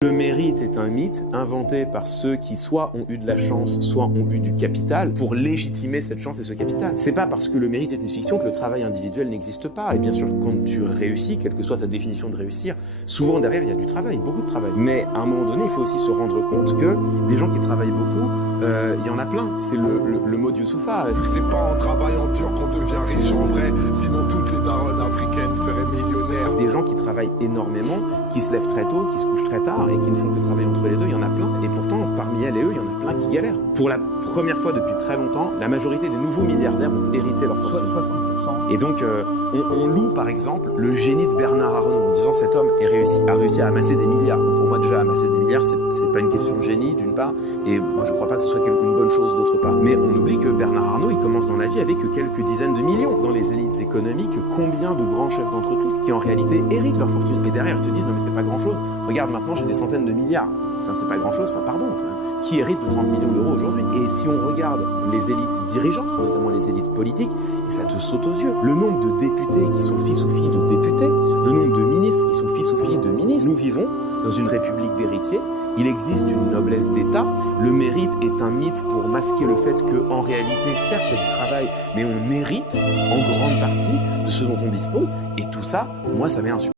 Le mérite est un mythe inventé par ceux qui soit ont eu de la chance, soit ont eu du capital pour légitimer cette chance et ce capital. C'est pas parce que le mérite est une fiction que le travail individuel n'existe pas. Et bien sûr, quand tu réussis, quelle que soit ta définition de réussir, souvent derrière il y a du travail, beaucoup de travail. Mais à un moment donné, il faut aussi se rendre compte que des gens qui travaillent beaucoup, il y en a plein. C'est le mot de Youssoufa. C'est pas en travaillant dur qu'on devient riche en vrai, sinon toutes les daronnes africaines seraient millionnaires. Des gens qui travaillent énormément, qui se lèvent très tôt, qui se couchent très tard et qui ne font que travailler entre les deux, il y en a plein. Et pourtant, parmi elles et eux, il y en a plein qui galèrent. Pour la première fois depuis très longtemps, la majorité des nouveaux milliardaires ont hérité leur fortune. 60%. Et donc, on loue par exemple le génie de Bernard Arnault en disant cet homme a réussi à amasser des milliards. Pour moi, déjà, amasser des milliards, c'est pas une question de génie d'une part, et moi je crois pas que ce soit une bonne chose d'autre part. Mais on oublie que Bernard Arnault, il commence dans la vie avec quelques dizaines de millions. Dans les élites économiques, combien de grands chefs d'entreprise qui en réalité héritent leur fortune et derrière ils te disent non mais c'est pas grand chose. Regarde maintenant j'ai des centaines de milliards. Enfin c'est pas grand chose. Enfin pardon. Qui hérite de 30 millions d'euros aujourd'hui. Et si on regarde les élites dirigeantes, notamment les élites politiques, et ça te saute aux yeux. Le nombre de députés qui sont fils ou filles de députés, le nombre de ministres qui sont fils ou filles de ministres. Nous vivons dans une république d'héritiers. Il existe une noblesse d'État. Le mérite est un mythe pour masquer le fait qu'en réalité, certes, il y a du travail, mais on hérite en grande partie de ce dont on dispose. Et tout ça, moi, ça m'est insupportable.